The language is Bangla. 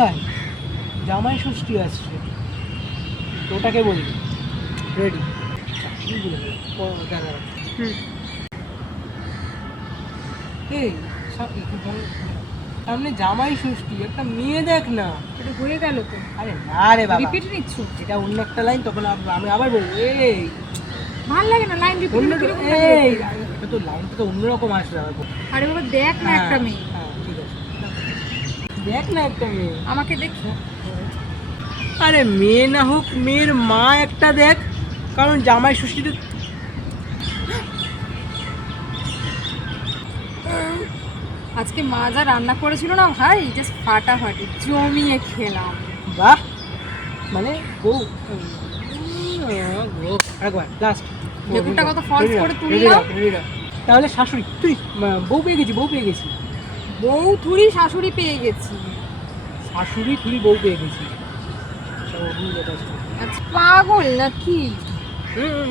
ভাই জামাই ষষ্ঠী আসছে, ওটাকে বলবি রেডি। হুম। এই সামনে জামাই ষষ্ঠী, একটা মেয়ে দেখ না। এটা হয়ে গেল তো, আরে না রে বাবা, রিপিট নিচ্ছ? এটা অন্য একটা লাইন, তখন আমি আবার বলবো এই ভাল লাগে না লাইন রিপিট অন্য কিরকম এই লাগে? এটা তো লাইনটা তো অন্যরকম আসবে আবার বল। আরে বাবা দেখ না একটা মেয়ে, হ্যাঁ ঠিক আছে, দেখ না একটা মেয়ে। আমাকে দেখ। আরে মেয়ে না হোক, মেয়ের মা একটা দেখ, কারণ জামাই ষষ্ঠীতে আজকে মা যা রান্না করেছিল না ভাই, জাস্ট ফাটাফাটি, জমিয়ে খেলাম। বাহ, মানে বউ একবার লাস্ট লেবুটা কত false করে তুললাম। তাহলে শাশুড়ি তুই বউ পেয়ে গেছি, বউ পেয়ে গেছি, বউ থুড়ি শাশুড়ি পেয়ে গেছি। শাশুড়ি তুই বউ পেয়ে গেছি। আচ্ছা পাগল নাকি? হুম